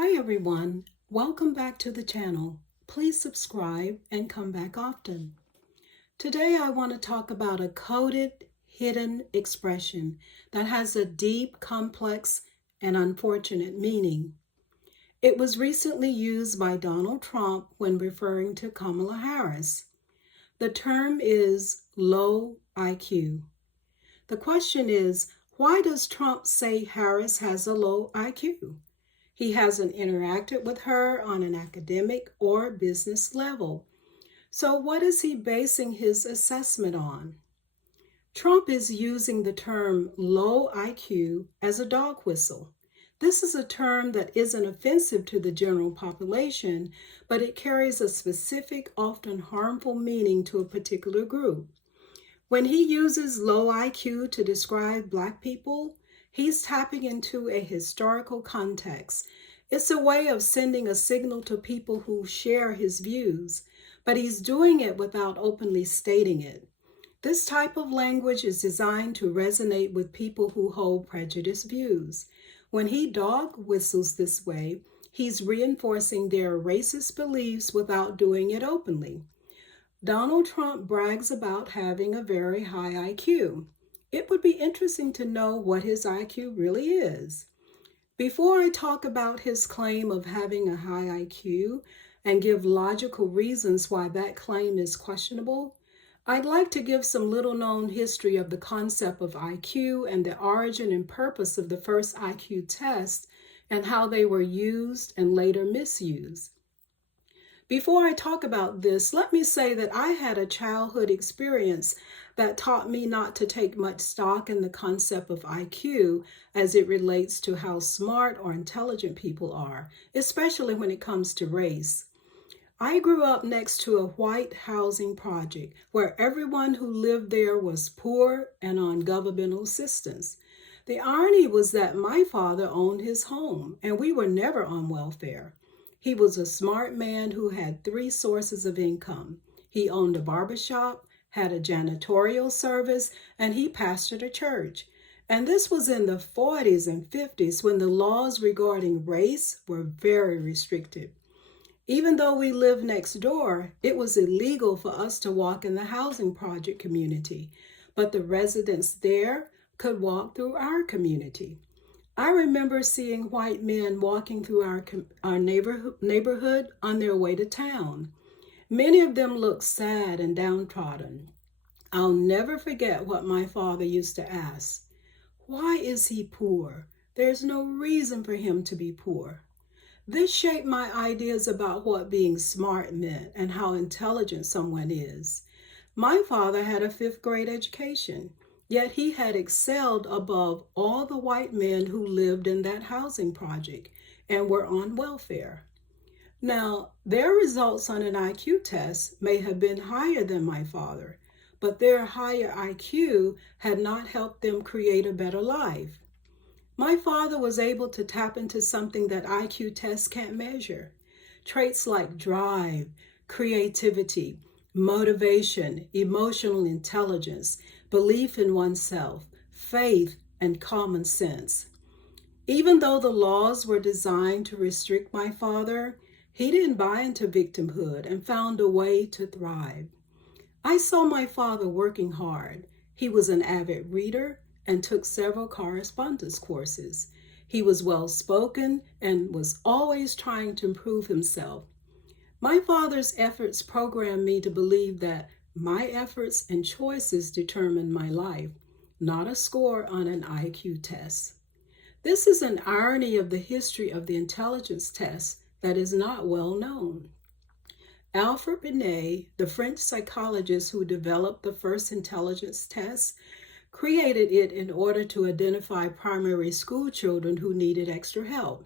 Hi everyone, welcome back to the channel. Please subscribe and come back often. Today I want to talk about a coded hidden expression that has a deep, complex, and unfortunate meaning. It was recently used by Donald Trump when referring to Kamala Harris. The term is low IQ. The question is, why does Trump say Harris has a low IQ? He hasn't interacted with her on an academic or business level. So what is he basing his assessment on? Trump is using the term low IQ as a dog whistle. This is a term that isn't offensive to the general population, but it carries a specific, often harmful meaning to a particular group. When he uses low IQ to describe Black people, he's tapping into a historical context. It's a way of sending a signal to people who share his views, but he's doing it without openly stating it. This type of language is designed to resonate with people who hold prejudiced views. When he dog whistles this way, he's reinforcing their racist beliefs without doing it openly. Donald Trump brags about having a very high IQ. It would be interesting to know what his IQ really is. Before I talk about his claim of having a high IQ and give logical reasons why that claim is questionable, I'd like to give some little-known history of the concept of IQ and the origin and purpose of the first IQ test and how they were used and later misused. Before I talk about this, let me say that I had a childhood experience that taught me not to take much stock in the concept of IQ as it relates to how smart or intelligent people are, especially when it comes to race. I grew up next to a white housing project where everyone who lived there was poor and on governmental assistance. The irony was that my father owned his home and we were never on welfare. He was a smart man who had 3 sources of income. He owned a barbershop, had a janitorial service, and he pastored a church. And this was in the 40s and 50s when the laws regarding race were very restricted. Even though we lived next door, it was illegal for us to walk in the housing project community, but the residents there could walk through our community. I remember seeing white men walking through our neighborhood on their way to town. Many of them looked sad and downtrodden. I'll never forget what my father used to ask. Why is he poor? There's no reason for him to be poor. This shaped my ideas about what being smart meant and how intelligent someone is. My father had a 5th grade education. Yet he had excelled above all the white men who lived in that housing project and were on welfare. Now, their results on an IQ test may have been higher than my father, but their higher IQ had not helped them create a better life. My father was able to tap into something that IQ tests can't measure. Traits like drive, creativity, motivation, emotional intelligence, belief in oneself, faith, and common sense. Even though the laws were designed to restrict my father, he didn't buy into victimhood and found a way to thrive. I saw my father working hard. He was an avid reader and took several correspondence courses. He was well-spoken and was always trying to improve himself. My father's efforts programmed me to believe that my efforts and choices determine my life, not a score on an IQ test. This is an irony of the history of the intelligence test that is not well known. Alfred Binet, the French psychologist who developed the first intelligence test, created it in order to identify primary school children who needed extra help.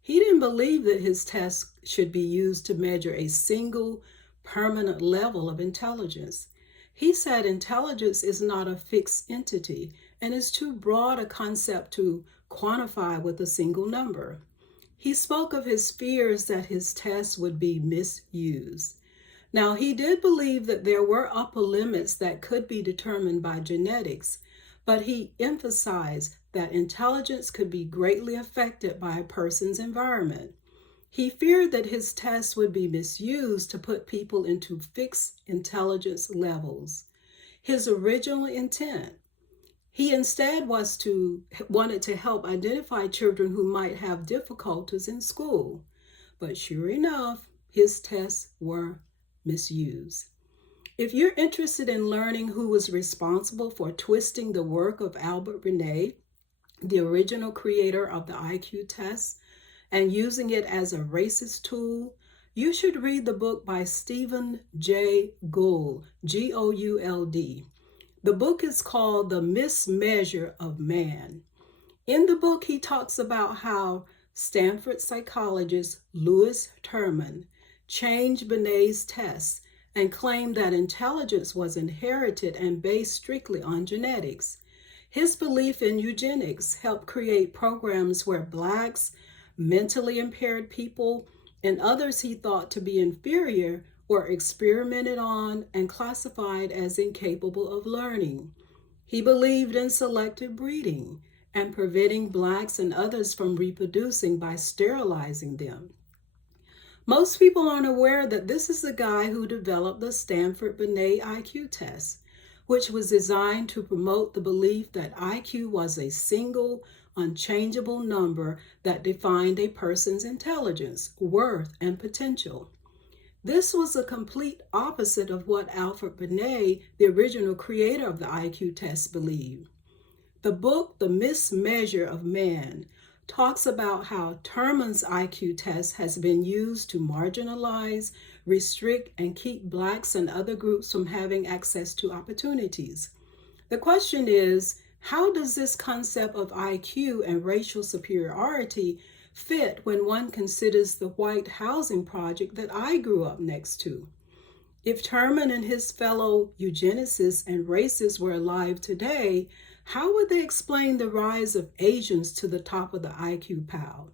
He didn't believe that his test should be used to measure a single, permanent level of intelligence. He said intelligence is not a fixed entity and is too broad a concept to quantify with a single number. He spoke of his fears that his test would be misused. Now, he did believe that there were upper limits that could be determined by genetics, but he emphasized that intelligence could be greatly affected by a person's environment. He feared that his tests would be misused to put people into fixed intelligence levels. His original intent, he instead wanted to help identify children who might have difficulties in school. But sure enough, his tests were misused. If you're interested in learning who was responsible for twisting the work of Albert Binet, the original creator of the IQ test, and using it as a racist tool, you should read the book by Stephen Jay Gould, Gould. The book is called The Mismeasure of Man. In the book, he talks about how Stanford psychologist Louis Terman changed Binet's tests and claimed that intelligence was inherited and based strictly on genetics. His belief in eugenics helped create programs where Blacks, mentally impaired people, and others he thought to be inferior were experimented on and classified as incapable of learning. He believed in selective breeding and preventing Blacks and others from reproducing by sterilizing them. Most people aren't aware that this is the guy who developed the Stanford Binet IQ test, which was designed to promote the belief that IQ was a single, unchangeable number that defined a person's intelligence, worth, and potential. This was a complete opposite of what Alfred Binet, the original creator of the IQ test, believed. The book, The Mismeasure of Man, talks about how Terman's IQ test has been used to marginalize, restrict, and keep Blacks and other groups from having access to opportunities. The question is, how does this concept of IQ and racial superiority fit when one considers the white housing project that I grew up next to? If Terman and his fellow eugenicists and racists were alive today, how would they explain the rise of Asians to the top of the IQ pile?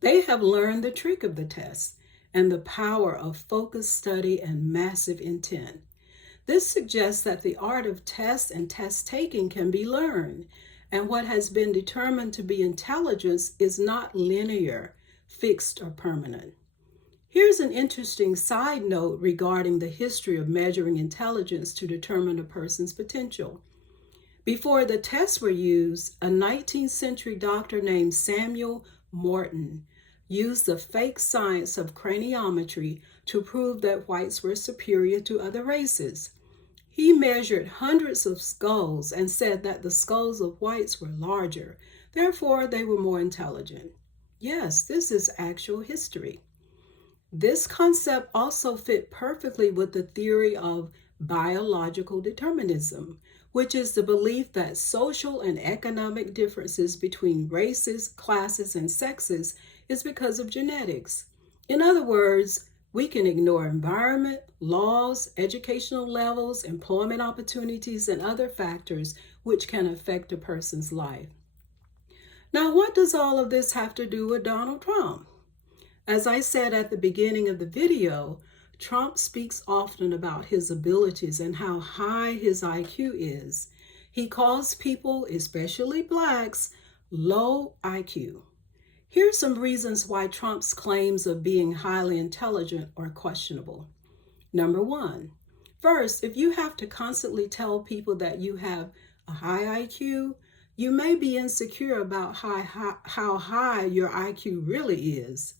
They have learned the trick of the test and the power of focused study and massive intent. This suggests that the art of test and test taking can be learned, and what has been determined to be intelligence is not linear, fixed, or permanent. Here's an interesting side note regarding the history of measuring intelligence to determine a person's potential. Before the tests were used, a 19th century doctor named Samuel Morton used the fake science of craniometry to prove that whites were superior to other races. He measured hundreds of skulls and said that the skulls of whites were larger, therefore they were more intelligent. Yes, this is actual history. This concept also fit perfectly with the theory of biological determinism, which is the belief that social and economic differences between races, classes, and sexes is because of genetics. In other words, we can ignore environment, laws, educational levels, employment opportunities, and other factors which can affect a person's life. Now, what does all of this have to do with Donald Trump? As I said at the beginning of the video, Trump speaks often about his abilities and how high his IQ is. He calls people, especially Blacks, low IQ. Here's some reasons why Trump's claims of being highly intelligent are questionable. Number one, first, if you have to constantly tell people that you have a high IQ, you may be insecure about how high your IQ really is.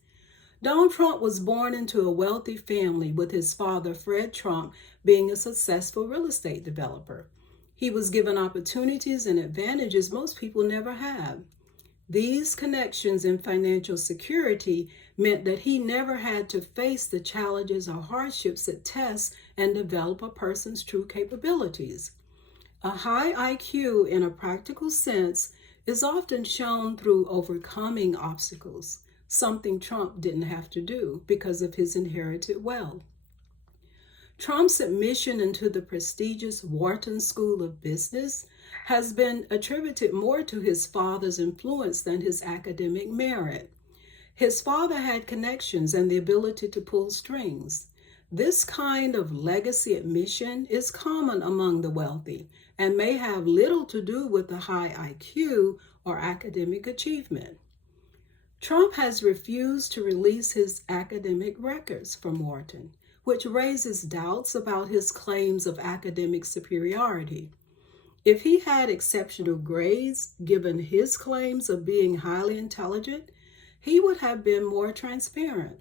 Donald Trump was born into a wealthy family, with his father, Fred Trump, being a successful real estate developer. He was given opportunities and advantages most people never have. These connections and financial security meant that he never had to face the challenges or hardships that test and develop a person's true capabilities. A high IQ, in a practical sense, is often shown through overcoming obstacles, something Trump didn't have to do because of his inherited wealth. Trump's admission into the prestigious Wharton School of Business has been attributed more to his father's influence than his academic merit. His father had connections and the ability to pull strings. This kind of legacy admission is common among the wealthy and may have little to do with the high IQ or academic achievement. Trump has refused to release his academic records from Wharton, which raises doubts about his claims of academic superiority. If he had exceptional grades, given his claims of being highly intelligent, he would have been more transparent.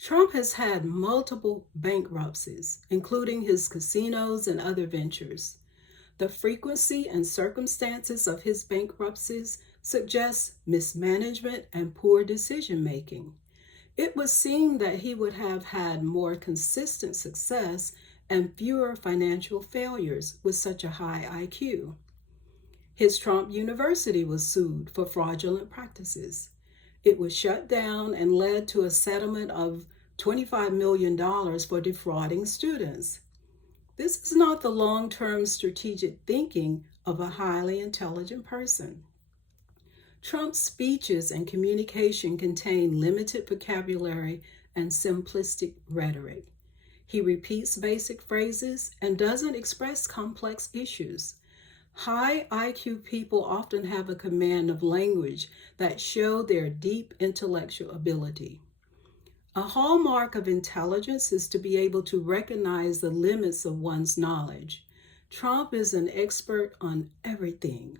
Trump has had multiple bankruptcies, including his casinos and other ventures. The frequency and circumstances of his bankruptcies suggest mismanagement and poor decision making. It would seem that he would have had more consistent success and fewer financial failures with such a high IQ. His Trump University was sued for fraudulent practices. It was shut down and led to a settlement of $25 million for defrauding students. This is not the long-term strategic thinking of a highly intelligent person. Trump's speeches and communication contain limited vocabulary and simplistic rhetoric. He repeats basic phrases and doesn't express complex issues. High IQ people often have a command of language that show their deep intellectual ability. A hallmark of intelligence is to be able to recognize the limits of one's knowledge. Trump is an expert on everything.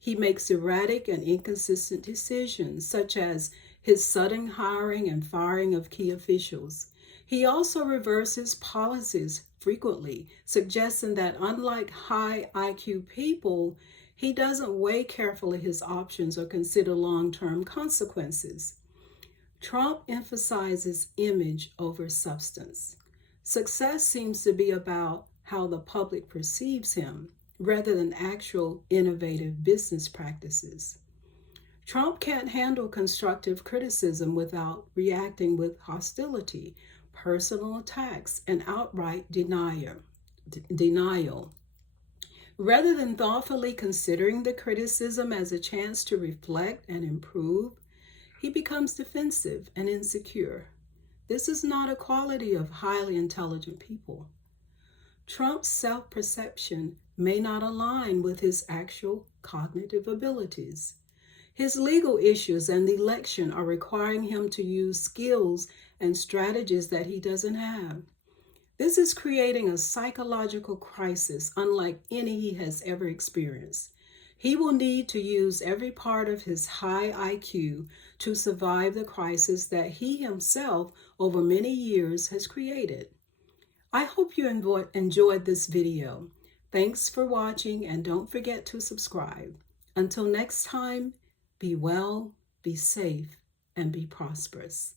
He makes erratic and inconsistent decisions, such as his sudden hiring and firing of key officials. He also reverses policies frequently, suggesting that unlike high IQ people, he doesn't weigh carefully his options or consider long-term consequences. Trump emphasizes image over substance. Success seems to be about how the public perceives him, rather than actual innovative business practices. Trump can't handle constructive criticism without reacting with hostility, personal attacks, and outright denial. Rather than thoughtfully considering the criticism as a chance to reflect and improve, he becomes defensive and insecure. This is not a quality of highly intelligent people. Trump's self-perception may not align with his actual cognitive abilities. His legal issues and the election are requiring him to use skills and strategies that he doesn't have. This is creating a psychological crisis unlike any he has ever experienced. He will need to use every part of his high IQ to survive the crisis that he himself over many years has created. I hope you enjoyed this video. Thanks for watching, and don't forget to subscribe. Until next time, be well, be safe, and be prosperous.